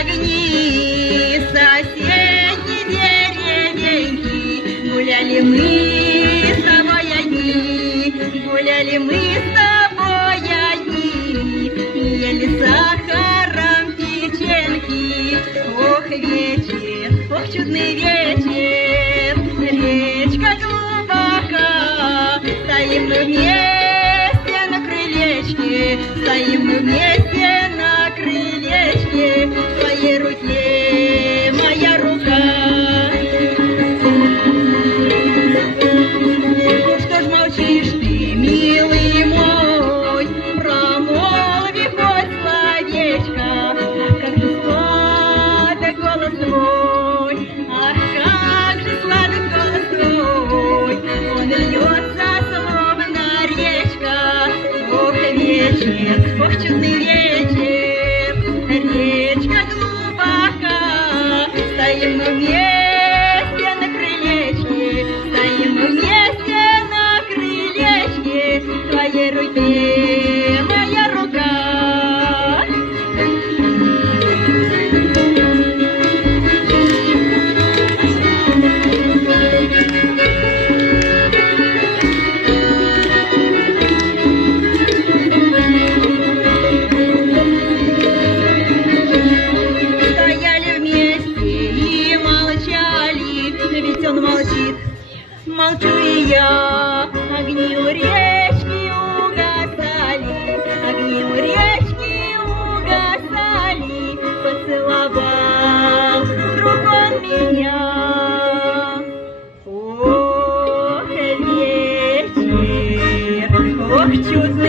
огни соседней деревеньки. Гуляли мы с тобой одни, гуляли мы с тобой одни, ели сахаром печеньки. Ох, вечер, ох, чудный вечер, речка глубока. Стоим мы вместе на крылечке, стоим мы вместе на крылечке. В твоей руке моя рука. Ну что ж молчишь ты, милый мой, промолви хоть словечко. Ах, как же сладок голос твой, ах, как же сладок голос твой. Он льется, словно речка. Ох, вечер, ох, чудный вечер, речка глубока. Стоим мы вместе на крылечке, стоим мы вместе на крылечке. В твоей руке моя рука. Стояли вместе и молчали, ведь он молчит, молчу и я. Огни у речки угасали, огни у речки угасали. Поцеловал вдруг он меня. Ох, вечер, ох, чудный